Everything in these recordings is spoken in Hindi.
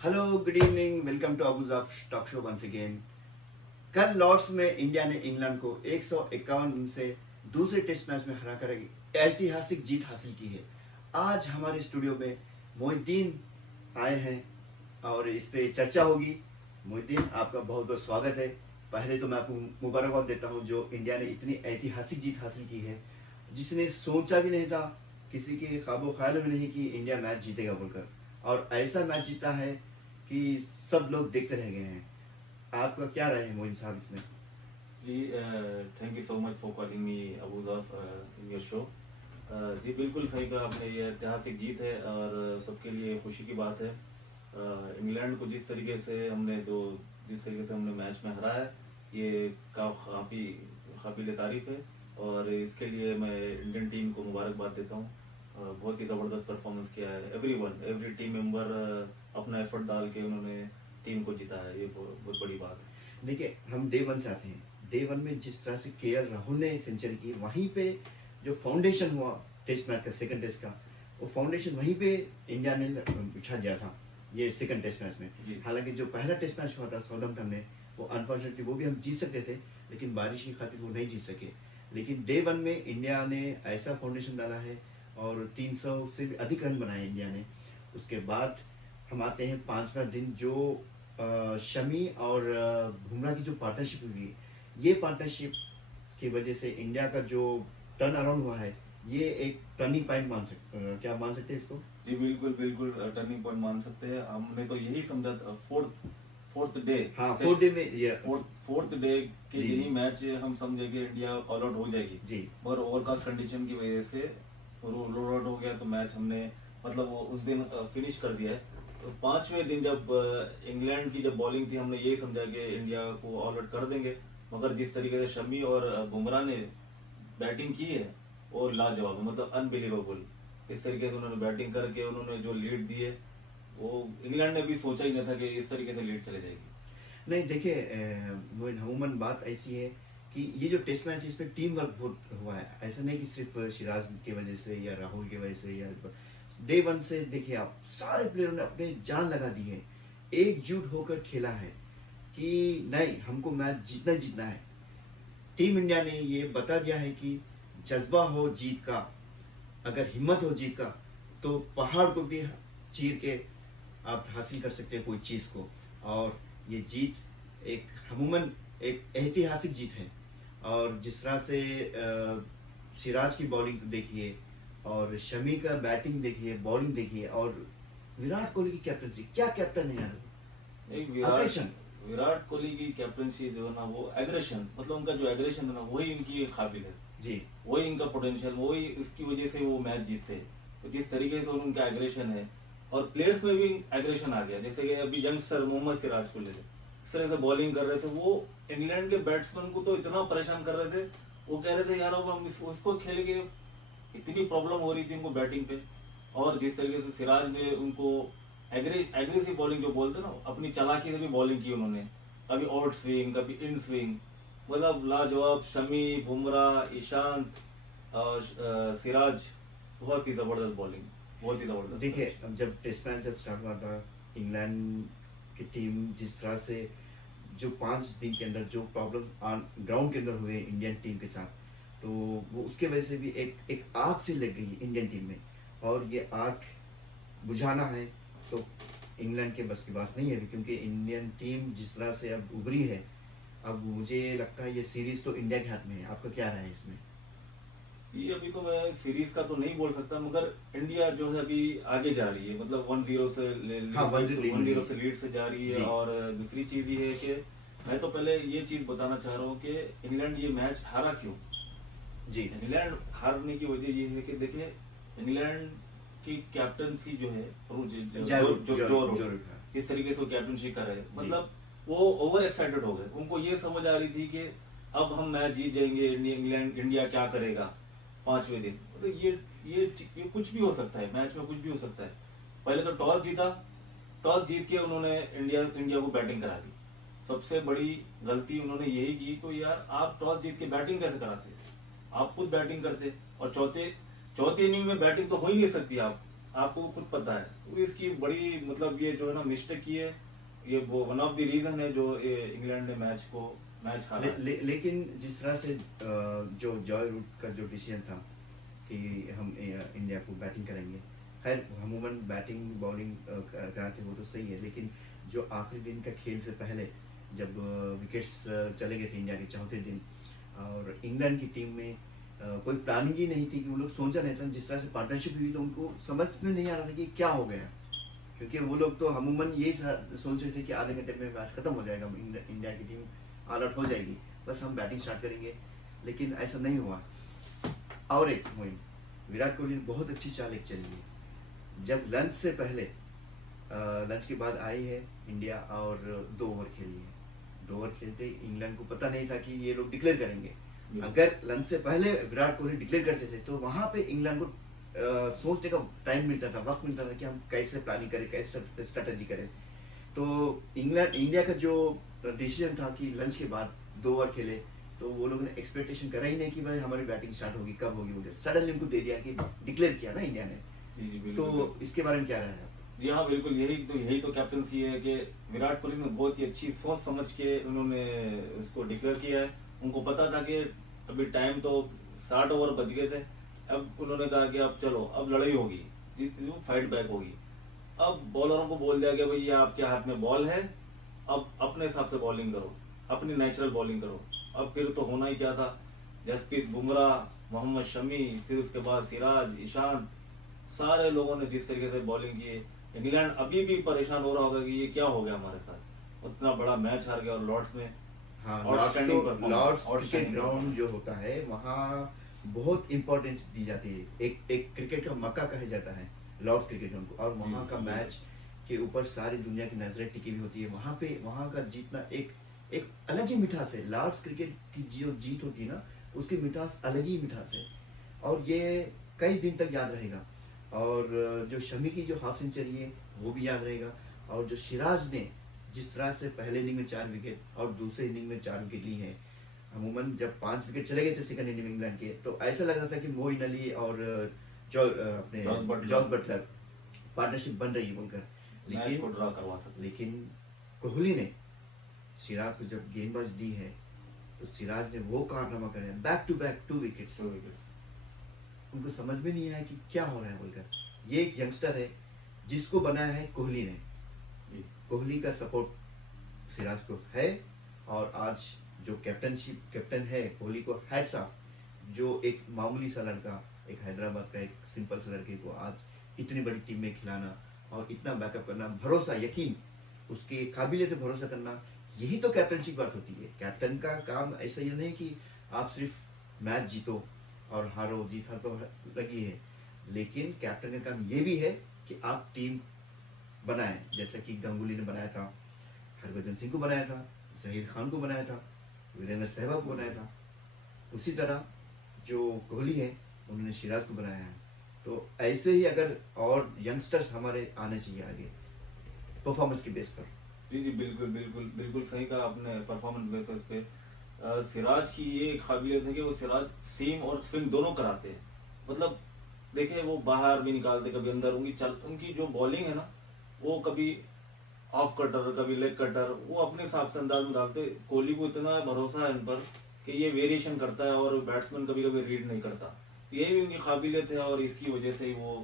Hello good evening, welcome to अबूज off talk show once again. कल लॉर्ड्स में इंडिया ने इंग्लैंड को 151 रन से दूसरे टेस्ट मैच में हराकर एक ऐतिहासिक जीत हासिल की है। आज हमारे स्टूडियो में मोहिद्दीन आए हैं और इस पे चर्चा होगी। मोहिद्दीन, आपका बहुत बहुत स्वागत है। पहले तो मैं आपको मुबारकबाद देता हूँ जो इंडिया ने इतनी ऐतिहासिक जीत हासिल की है, जिसने सोचा भी नहीं था, किसी के ख्वाबो ख्याल में नहीं कि इंडिया मैच जीतेगा बोलकर, और ऐसा मैच जीता है कि सब लोग देखते रह गए हैं। आपका क्या राय है मोइन साहब इसमें? जी, thank you so much for calling me अबूज ऑफ इन योर शो। जी बिल्कुल सही कहा आपने, ये ऐतिहासिक जीत है और सबके लिए खुशी की बात है। इंग्लैंड को जिस तरीके से हमने मैच में हराया है, ये काफ़ी काबिल तारीफ है और इसके लिए मैं इंडियन टीम को मुबारकबाद देता हूँ। बहुत ही ज़बरदस्त परफॉर्मेंस किया है। एवरी टीम मेंबर अपना एफर्ट डाल के उन्होंने टीम को जीता है, ये बहुत बड़ी बात है। देखिए, हम डे वन से आते हैं। डे वन में जिस तरह से केएल राहुल ने सेंचुरी की, वहीं पे जो फाउंडेशन हुआ टेस्ट मैच का, सेकंड टेस्ट का, वो फाउंडेशन वहीं पे इंडिया ने बिछा दिया था ये सेकंड टेस्ट मैच में। हालांकि जो पहला टेस्ट मैच हुआ था साउथहैम्पटन में, वो अनफॉर्चुनेटली वो भी हम जीत सकते थे, लेकिन बारिश की खातिर वो नहीं जीत सके। लेकिन डे वन में इंडिया ने ऐसा फाउंडेशन डाला है और 300 से भी अधिक रन बनाए इंडिया ने। उसके बाद हम आते हैं पांचवा दिन, जो शमी और बुमराह की जो पार्टनरशिप हुई, ये पार्टनरशिप की वजह से इंडिया का जो टर्न अराउंड हुआ है, ये एक टर्निंग पॉइंट क्या मान सकते हैं इसको? जी बिल्कुल बिल्कुल, टर्निंग पॉइंट मान सकते हैं। हमने तो यही समझा था फोर्थ डे, हाँ, फोर्थ डे में ये फोर्थ डे के यही मैच हम समझे कि इंडिया ऑल आउट हो जाएगी जी, और ओवरकास्ट कंडीशन की वजह से रोल आउट हो गया। तो मैच हमने मतलब वो उस दिन फिनिश कर दिया है। तो पांचवें दिन जब इंग्लैंड की जब बॉलिंग थी, हमने यही समझा कि इंडिया को ऑल आउट कर देंगे, मगर जिस तरीके से शमी और बुमराह ने बैटिंग की है और लाजवाब, मतलब अनबिलीवेबल। इस तरीके से उन्होंने बैटिंग करके उन्होंने जो लीड दी है, वो इंग्लैंड ने भी सोचा ही नहीं था कि इस तरीके से लीड चले जाएगी। नहीं देखिए मोइन, अमूमन बात ऐसी है कि ये जो टेस्ट मैच है, इसमें टीम वर्क बहुत हुआ है। ऐसा नहीं कि सिर्फ सिराज की वजह से या राहुल की वजह से, या डे वन से देखिए आप, सारे प्लेयरों ने अपने जान लगा दी है, एकजुट होकर खेला है कि नहीं, हमको मैच जीतना ही जीतना है। टीम इंडिया ने ये बता दिया है कि जज्बा हो जीत का, अगर हिम्मत हो जीत का, तो पहाड़ को भी चीर के आप हासिल कर सकते हैं कोई चीज को। और ये जीत एक अमूमन एक ऐतिहासिक जीत है। और जिस तरह से सिराज की बॉलिंग देखिए और शमी का बैटिंग देखिए, बॉलिंग देखिए, और विराट कोहली की कैप्टनसी, क्या कैप्टन है यार! एक Aggression। विराट कोहली की कैप्टनसी जो है ना, वो एग्रेशन, मतलब उनका जो एग्रेशन है ना, वही इनकी काबिल है जी, वही इनका पोटेंशियल, वही इसकी वजह से वो मैच जीतते हैं। तो जिस तरीके से उनका एग्रेशन है और प्लेयर्स में भी एग्रेशन आ गया, जैसे कि अभी यंगस्टर मोहम्मद सिराज को ले ले, इस तरह से बॉलिंग कर रहे थे, वो इंग्लैंड के बैट्समैन को तो इतना परेशान कर रहे थे। वो कह रहे थे यार अब हम इसको खेलेंगे, इतनी प्रॉब्लम हो रही थी उनको बैटिंग पे। और जिस तरीके से सिराज ने उनको एग्रेसिव बॉलिंग जो बोलते ना, अपनी चालाकी से भी बॉलिंग की उन्होंने, कभी आउट स्विंग कभी इन स्विंग, मतलब लाजवाब। शमी, बुमराह, ईशांत और सिराज, बहुत ही जबरदस्त बॉलिंग, बहुत ही जबरदस्त। देखिए अब जब टेस्ट मैच जब स्टार्ट हुआ था, इंग्लैंड की टीम जिस तरह से जो 5 दिन के अंदर जो प्रॉब्लम ग्राउंड के अंदर हुए इंडियन टीम के साथ, तो वो उसके वजह से भी एक आग से लग गई इंडियन टीम में। और ये आग बुझाना है तो इंग्लैंड के बस की बात नहीं है, क्योंकि इंडियन टीम जिस तरह से अब उभरी है, अब मुझे लगता है ये सीरीज तो इंडिया के हाथ में है। आपका क्या राय है इसमें? ये अभी तो मैं सीरीज का तो नहीं बोल सकता, मगर इंडिया जो है अभी आगे जा रही है, मतलब 1-0 से 1-0 से लीड से जा रही है। और दूसरी चीज ये है कि मैं तो पहले ये चीज बताना चाह रहा हूँ कि इंग्लैंड ये मैच हारा क्यों। जी, इंग्लैंड हारने की वजह ये है कि देखिए, इंग्लैंड की कैप्टनसी जो है जो इस तरीके से वो कैप्टनसी कर रहे हैं, मतलब वो ओवर एक्साइटेड हो गए। उनको ये समझ आ रही थी कि अब हम मैच जीत जाएंगे, इंडिया क्या करेगा पांचवें दिन। तो ये कुछ भी हो सकता है, मैच में कुछ भी हो सकता है। पहले तो टॉस जीता, टॉस जीत के उन्होंने इंडिया को बैटिंग करा दी। सबसे बड़ी गलती उन्होंने यही की। तो यार आप टॉस जीत के बैटिंग कैसे कराते, आप खुद बैटिंग करते। और चौथे इनिंग में बैटिंग तो हो ही नहीं सकती। आप आपको खुद पता है, वो इसकी बड़ी मतलब ये जो है ना मिस्टेक की है, ये वो वन ऑफ द रीजन है जो इंग्लैंड ने मैच हारा है। लेकिन जिस तरह से जो जॉय रूट का जो डिसीजन था कि हम इंडिया को बैटिंग करेंगे, खैर अमूमन बैटिंग बॉलिंग कराते वो तो सही है, लेकिन जो आखिरी दिन का खेल से पहले जब विकेट्स चले गए थे इंडिया के चौथे दिन, और इंग्लैंड की टीम में कोई प्लानिंग ही नहीं थी, कि वो लोग सोचा नहीं था, जिस तरह से पार्टनरशिप हुई तो उनको समझ में नहीं आ रहा था कि क्या हो गया, क्योंकि वो लोग तो अमूमन ये सोच रहे थे कि आधे घंटे में मैच खत्म हो जाएगा, इंडिया की टीम ऑल आउट हो जाएगी, बस हम बैटिंग स्टार्ट करेंगे, लेकिन ऐसा नहीं हुआ। और एक मोइन, विराट कोहली ने बहुत अच्छी चाल एक चली है, जब लंच से पहले लंच के बाद आई है इंडिया और 2 ओवर खेली है। 2 ओवर खेलते इंग्लैंड को पता नहीं था कि ये लोग डिक्लेयर करेंगे। अगर लंच से पहले विराट कोहली डिक्लेयर करते थे तो वहां पे इंग्लैंड को सोचने का टाइम मिलता था, वक्त मिलता था कि हम कैसे प्लानिंग करें, कैसे स्ट्रेटेजी करें। तो इंडिया का जो डिसीजन था कि लंच के बाद 2 ओवर खेले, तो वो लोगों ने एक्सपेक्टेशन करा ही नहीं कि भाई हमारी बैटिंग स्टार्ट होगी, कब होगी, बोले सडनली उनको दे दिया कि डिक्लेयर किया ना इंडिया ने। जी तो बिल्कुल। इसके बारे में क्या रहा है? जी हाँ बिल्कुल, यही तो कैप्टनसी है कि विराट कोहली ने बहुत ही अच्छी सोच समझ के उन्होंने उसको डिक्लेयर किया है। उनको पता था कि अभी टाइम तो 60 ओवर बच गए थे, अब उन्होंने कहा कि अब चलो अब लड़ाई होगी, फाइट बैक होगी। अब बॉलरों को बोल दिया कि भाई ये आपके हाथ में बॉल है, अब अपने हिसाब से बॉलिंग करो, अपनी नेचुरल बॉलिंग करो। अब फिर तो होना ही क्या था, जसप्रीत बुमराह, मोहम्मद शमी, फिर उसके बाद सिराज, ईशान, सारे लोगों ने जिस तरीके से बॉलिंग की, इंग्लैंड अभी भी परेशान हो रहा होगा कि ये क्या हो गया हमारे साथ, उतना बड़ा मैच हार गया। और लॉर्ड्स में हाँ, outstanding performance, Lord's cricket outstanding ground performance. जो होता है वहाँ बहुत इंपॉर्टेंस दी जाती है, एक क्रिकेट का मक्का कहा जाता है लॉर्ड्स क्रिकेट ग्राउंड को, और वहाँ का मैच के ऊपर सारी दुनिया की नजरें टिकी हुई होती है। वहाँ पे वहाँ का जीतना एक अलग ही मिठास है। लॉर्ड्स क्रिकेट की जो जीत होती है ना, उसकी मिठास अलग ही मिठास है, और ये कई दिन तक याद रहेगा। और जो शमी की जो हाफ सेंचुरी है वो भी याद रहेगा, और जो सिराज ने जिस तरह से पहले इनिंग में 4 विकेट और दूसरे इनिंग में 4 विकेट ली है, अमूमन जब 5 विकेट चले गए थे सेकंड इनिंग में इंग्लैंड के, तो ऐसा लग रहा था कि मोइन अली और अपने जॉर्ज बटलर पार्टनरशिप बन रही है बोलकर, मैच को ड्रा करवा सकते। लेकिन कोहली ने सिराज को जब गेंदबाज दी है, तो सिराज ने वो कारनामा करे, बैक टू बैक 2 विकेट्स। उनको समझ में नहीं आया कि क्या हो रहा है बोलकर। ये एक यंगस्टर है जिसको बनाया है कोहली ने, कोहली का सपोर्ट सिराज को है, और आज जो कैप्टन है कोहली को हैट्स ऑफ, जो एक मामूली सा लड़का, एक हैदराबाद का एक सिंपल सा लड़के को आज इतनी बड़ी टीम में खिलाना और इतना बैकअप करना, भरोसा, यकीन, उसकी काबिलियत पे भरोसा करना, यही तो कैप्टनशिप बात होती है। कैप्टन का काम ऐसा ये नहीं कि आप सिर्फ मैच जीतो और हारो, जीत हार तो लगी है, लेकिन कैप्टन का काम ये भी है कि आप टीम बनाए, जैसा कि गंगुली ने बनाया था, हरभजन सिंह को बनाया था, जहीर खान को बनाया था, वीरेंद्र सहवाग को बनाया था, उसी तरह जो कोहली है उन्होंने सिराज को बनाया है। तो ऐसे ही अगर और यंगस्टर्स हमारे आने चाहिए आगे परफॉर्मेंस के बेस पर। जी जी बिल्कुल बिल्कुल बिल्कुल सही कहा आपने, परफॉर्मेंस बेसिस पे सिराज की ये काबिलियत है कि वो सिराज सीम और स्विंग दोनों कराते हैं। मतलब देखिए वो बाहर भी निकालते, कभी अंदर, उनकी जो बॉलिंग है ना, वो कभी ऑफ कटर, कभी लेग कटर, वो अपने हिसाब से अंदाज में डालते। कोहली को इतना भरोसा है इन पर कि ये वेरिएशन करता है, और बैट्समैन कभी कभी रीड नहीं करता। यही भी उनकी काबिलियत है, और इसकी वजह से ही वो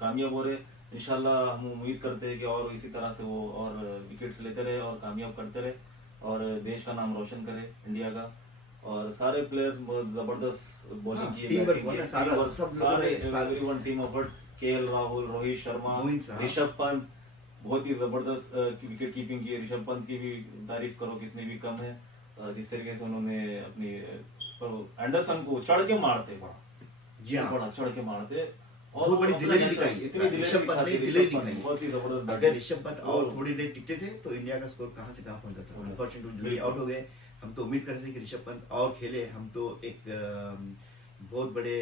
कामयाब हो रहे। इंशाल्लाह हम उम्मीद करते हैं कि और इसी तरह से वो और विकेट्स लेते रहे और कामयाब करते रहे, और देश का नाम रोशन करे, इंडिया का। और सारे प्लेयर्स बहुत जबरदस्त बॉलिंग की, टीम वर्क हुआ ना, सारे everyone team effort, KL Rahul, Rohit Sharma, Rishabh Pant, बहुत ही जबरदस्त विकेट कीपिंग की। ऋषभ पंत की भी तारीफ करो कितनी भी कम है, जिस तरीके से उन्होंने अपनी एंडरसन को चढ़ के मारते, बड़ा चढ़ के मारते, और बहुत बड़ी दिलेरी दिखाई, इतनी दिलेरी दिखाई, बहुत ही जबरदस्त। अगर ऋषभ पंत और थोड़ी देर टिकते थे तो इंडिया का स्कोर कहां से कहां पहुंच जाता। अनफॉर्चुनेटली आउट हो गए। हम तो उम्मीद कर रहे थे कि ऋषभ पंत और खेले, हम तो एक बहुत बड़े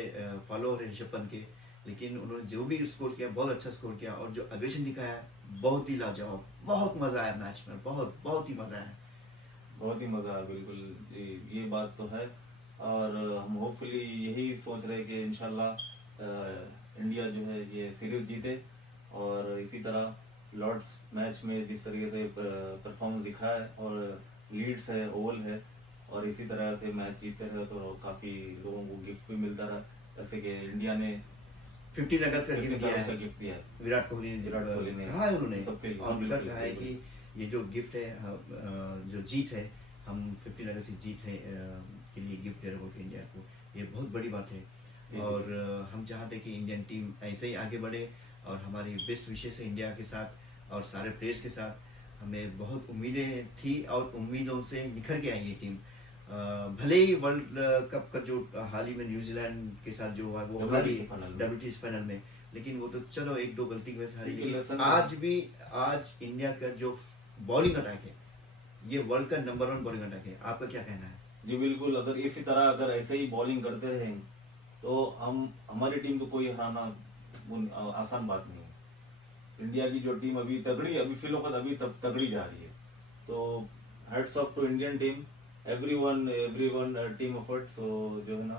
फॉलोअर है ऋषभ पंत के, लेकिन उन्होंने जो भी स्कोर किया बहुत अच्छा स्कोर किया, और जो अग्रेशन दिखाया बहुत ही लाजवाब, बहुत मजा आया मैच में, बहुत ही मजा आया, बहुत ही मजा आया। बिल्कुल ये बात तो है, और हम होपफुली यही सोच रहे हैं कि इंशाल्लाह इंडिया जो है ये सीरीज जीते, और इसी तरह लॉर्ड्स मैच में जिस तरीके से परफॉर्मेंस दिखा है और लीड्स है, ओवल है, और इसी तरह से मैच जीतते रहे तो काफ़ी लोगों को गिफ्ट भी मिलता रहा, जैसे कि इंडिया ने 15 अगस्त का गिफ्ट दिया है गिफ्ट दिया है। विराट कोहली ने कहा है उन्होंने सबके लिए, और बिल्कुल, कहा है कि ये जो गिफ्ट है जो जीत है, हम 15 अगस्त की जीत है के लिए गिफ्ट दे रहे हो इंडिया को, ये बहुत बड़ी बात है। और हम चाहते हैं कि इंडियन टीम ऐसे ही आगे बढ़े और हमारी बेस्ट विशेष है इंडिया के साथ और सारे प्लेयर्स के साथ। हमें बहुत उम्मीदें थी और उम्मीदों से निखर के आई ये टीम। भले ही वर्ल्ड कप का जो हाल ही में न्यूजीलैंड के साथ जो हुआ वो हारी WTC फाइनल में, लेकिन वो तो चलो एक दो गलती की वजह से हारी, लेकिन आज इंडिया का जो बॉलिंग अटैक है ये वर्ल्ड का नंबर 1 बॉलिंग अटैक है। आपका क्या कहना है? जी बिल्कुल, अगर इसी तरह अगर ऐसे ही बॉलिंग करते रहेंगे तो हमारी टीम को कोई हराना आसान बात नहीं है। इंडिया की जो टीम अभी फिलहाल अभी तक तगड़ी जा रही है, तो heads off to Indian team, everyone team effort. So जो है ना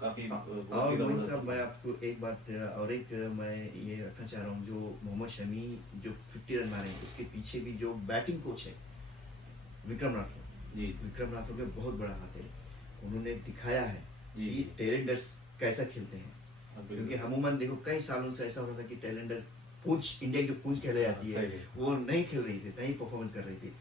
काफी और मोहित साहब, मैं आपको एक बात और एक मैं ये रखना चाह रहा हूँ, जो मोहम्मद शमी जो 50 रन मारे उसके पीछे भी जो बैटिंग कोच है विक्रम राठौर जी, विक्रम राठौर का बहुत बड़ा हाथ है। उन्होंने दिखाया है कि टैलेंडर्स कैसा खेलते हैं, क्योंकि अमूमन देखो कई सालों से ऐसा होता था कि टैलेंडर पूंछ, इंडिया की जो पूंछ खेले जाती है वो नहीं खेल रही थी, नहीं परफॉर्मेंस कर रही थी।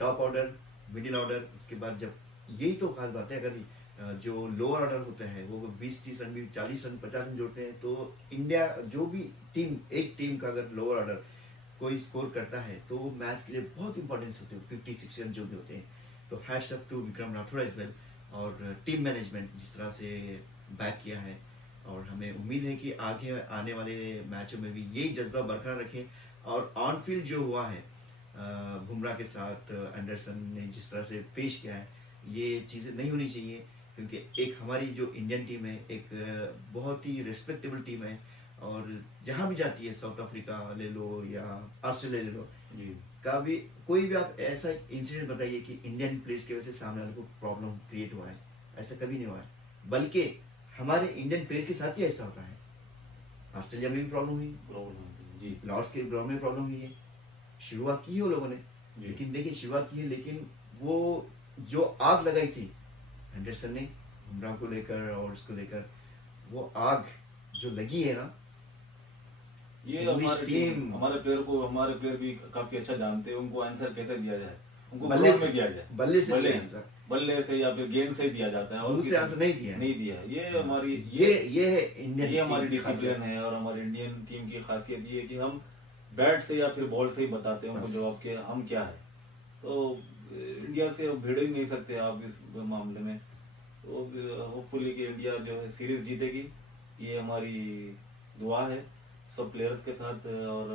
टॉप ऑर्डर, मिडिल ऑर्डर, उसके बाद जब यही तो खास बात है, अगर जो लोअर ऑर्डर होता है वो 20-30 रन भी 40 रन 50 रन जोड़ते हैं, तो इंडिया जो भी टीम, एक टीम का अगर लोअर ऑर्डर कोई स्कोर करता है तो वो मैच के लिए बहुत इंपॉर्टेंस होते हैं, 50-60 रन जो भी होते हैं। तो hats off to Vikram Rathour as well, और टीम मैनेजमेंट जिस तरह से बैक किया है, और हमें उम्मीद है कि आगे आने वाले मैचों में भी यही जज्बा बरकरार रखें। और ऑन फील्ड जो हुआ है बुमराह के साथ एंडरसन ने जिस तरह से पेश किया है, ये चीज़ें नहीं होनी चाहिए, क्योंकि एक हमारी जो इंडियन टीम है एक बहुत ही रिस्पेक्टेबल टीम है, और जहाँ भी जाती है, साउथ अफ्रीका ले लो या ऑस्ट्रेलिया ले लो, का भी कोई भी आप ऐसा इंसिडेंट बताइए कि इंडियन प्लेयर्स की वजह से सामने वाले को प्रॉब्लम क्रिएट हुआ है, ऐसा कभी नहीं हुआ है। बल्कि हमारे इंडियन प्लेयर के साथ ही ऐसा होता है। ऑस्ट्रेलिया में भी प्रॉब्लम हुई, लॉर्ड्स के ग्राउंड में प्रॉब्लम हुई है, शुरुआत की है वो लोगों ने, लेकिन देखिए शुरुआत की है, लेकिन वो जो आग लगाई थी एंडरसन ने बुमराह को लेकर और उसको लेकर, वो आग जो लगी है ना, ये हमारे प्लेयर भी काफी अच्छा जानते हैं उनको आंसर कैसे दिया जाए, उनको बल्ले से दिया जाए, बल्ले से या फिर गेंद से दिया जाता है, और मुंह से आंसर नहीं दिया। ये हमारी ये इंडियन, ये हमारी डिसिप्लिन है, और हमारी इंडियन टीम की खासियत ये है कि हम बैट से या फिर बॉल से ही बताते हैं उनको जवाब के हम क्या है। तो इंडिया से भिड़ ही नहीं सकते आप इस मामले में। तो होपफुली कि इंडिया जो है सीरीज जीतेगी, ये हमारी दुआ है सब प्लेयर्स के साथ, और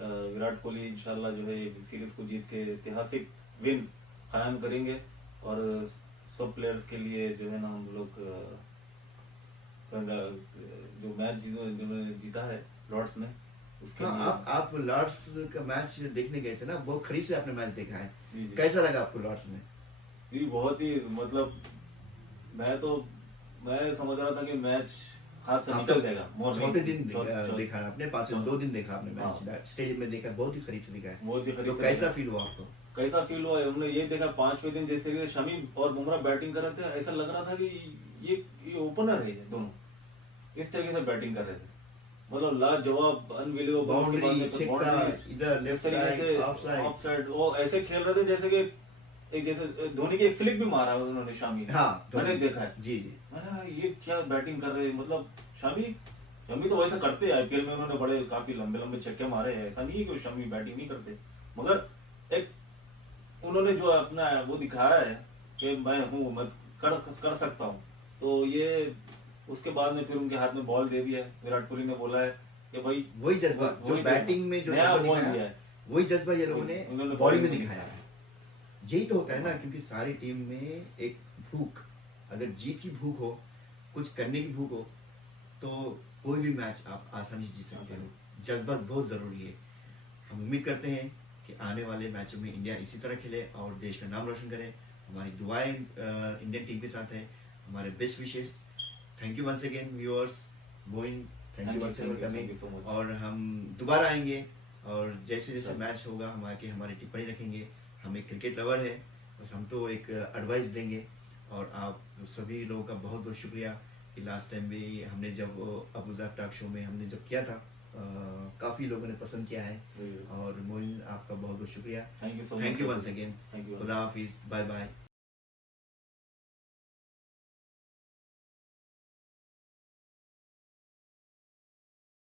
विराट कोहली इंशाल्लाह जो है सीरीज को जीत के ऐतिहासिक विन कायम करेंगे, और सब प्लेयर्स के लिए जो है ना हम लोग जो मैच जिन्होंने जीता है लॉर्ड्स में उसके लिए। आप लॉर्ड्स का मैच देखने गए थे ना, बहुत करीब से आपने मैच देखा है, कैसा लगा आपको लॉर्ड्स में? जी बहुत ही, मतलब मैं समझ रहा था कि मैच हाथ से निकल जाएगा। चौथे दिन देखा आपने, 2 दिन देखा आपने मैच, स्टेडियम में देखा, बहुत ही करीब से देखा है, बहुत ही करीब। तो कैसा फील हुआ आपको? कैसा फील हुआ? हमने ये देखा 5वें दिन जैसे कि शमी और बुमराह बैटिंग कर रहे थे, ऐसा लग रहा था कि ये ओपनर है, ये दोनों इस तरीके से बैटिंग कर रहे थे, मतलब लाजवाब, अनबिलीवेबल। बाउंड्री, छक्का, इधर लेफ्ट साइड, ऑफ साइड, वो ऐसे खेल रहे थे जैसे कि जैसे धोनी की एक फ्लिक भी मारा है उन्होंने शामी। मैंने देखा है जी। मैंने ये क्या बैटिंग कर रहे हैं, मतलब शमी तो वैसा करते हैं, आईपीएल में उन्होंने बड़े काफी लंबे छक्के मारे हैं, ऐसा नहीं है कि शमी बैटिंग नहीं करते, मगर एक उन्होंने जो अपना वो दिखाया है कि मैं हूँ, मैं कर सकता हूँ। तो ये उसके बाद में फिर उनके हाथ में बॉल दे दिया, विराट कोहली ने बोला है कि भाई वही जज्बा जो बैटिंग में जो नया बॉल दिया है, वही जज्बा ये लोगों ने बॉलिंग में दिखाया है। यही तो होता है ना, क्योंकि सारी टीम में एक भूख, अगर जीत की भूख हो, कुछ करने की भूख हो, तो कोई भी मैच आप आसानी से जीत सकते हो। जज्बा बहुत जरूरी है। हम उम्मीद करते हैं कि आने वाले मैचों में इंडिया इसी तरह खेले और देश का नाम रोशन करे। हमारी दुआएं इंडियन टीम के साथ है, हमारे best wishes. Thank you once again viewers, Moin thank you once for coming. you so much. और हम दोबारा आएंगे और जैसे जैसे Sure. मैच होगा हम आके हमारी टिप्पणी रखेंगे। हम एक क्रिकेट लवर है, बस हम तो एक एडवाइस देंगे। और आप सभी लोगों का बहुत बहुत शुक्रिया कि लास्ट टाइम भी हमने जब अबूज़र टॉक शो में हमने जब किया था काफ़ी लोगों ने पसंद किया है। जी, जी. और मोइन आपका बहुत बहुत शुक्रिया। Thank you so much. Thank you once again. Thank you. खुदा हाफिज़, बाय बाय।